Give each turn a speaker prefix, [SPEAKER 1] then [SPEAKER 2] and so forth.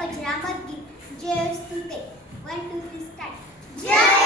[SPEAKER 1] a drama gift. JST. One, two, three, start.
[SPEAKER 2] Jai!